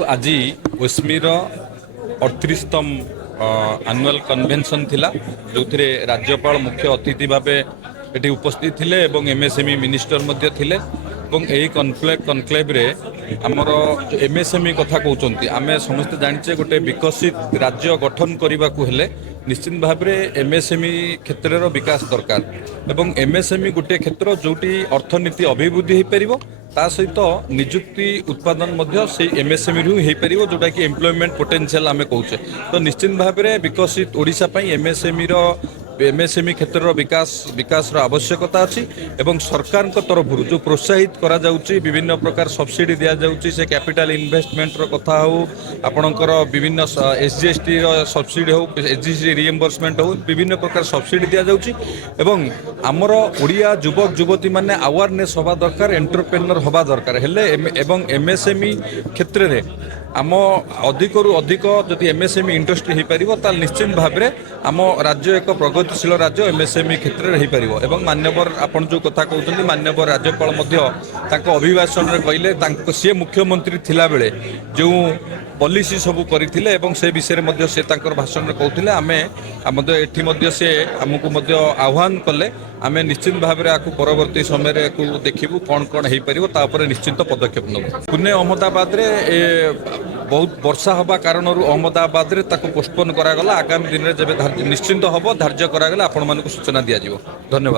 देखो आज ओस्मीर 38तम annual convention थिला जो राज्यपाल मुख्य अतिथि भाव ये उपस्थित थिले एवं एमएसएमई मिनिस्टर मध्य थिले एवं यही कनक्लेव रे आमर एमएसएमई कथा कहते आम समस्त जानिचे गोटे विकसित राज्य गठन करने को हेले निश्चित भाव में एमएसएमई क्षेत्र विकास दरकार एवं एमएसएमई गोटे क्षेत्र जोटी अर्थनीति अभिवृद्धि हो पार ता सहित निजुक्ति उत्पादन मध्य से एमएसएमई रु हो पार जोटा कि एम्प्लॉयमेंट पोटेंशियल आम कहूचे तो निश्चित भाव में विकसित ओडिशा पई एमएसएमई क्षेत्र विकास आवश्यकता अच्छी एवं सरकार तरफ जो प्रोत्साहित करा जाउची विभिन्न प्रकार सब्सिडी दिया जाउची से कैपिटल इन्वेस्टमेंट रो कथा हो आपणकर विभिन्न एसजीएसटी सब्सिडी हो एसजीएसटी रिएम्बर्समेंट हो विभिन्न प्रकार सब्सिडी दिया जाउची एवं आमर ओडिया युवक युवती माने अवेयरनेस हवा दरकार एंटरप्रेन्योर हवा दरकार हेले एवं एमएसएमई क्षेत्र रे आम अधिक रु अधिक जदि एमएसएमई इंडस्ट्री हो पार ताल निश्चित भाव में आम राज्य एक प्रगतिशील राज्य एमएसएमई क्षेत्र में हो पार एवं मान्यवर आपन जो कथा कहते मान्यवर राज्यपाल अभिभाषण में कहले सी मुख्यमंत्री थिला बेले जो पॉलिसी सब करथिले एवं से विषय में से भाषण में कहते आम एटी से आमको आह्वान कले आम निश्चित भाव में परवर्ती समय देखू कौन कौन हो पार निश्चित पदक्षेप नब पुणे अहमदाबाद बहुत वर्षा हवा कारण अहमदाबाद रे ताको पोस्टपोन करागला आगामी दिन में जब निश्चिंत हम धार्य करागला आपण मानक सूचना दिया धन्यवाद।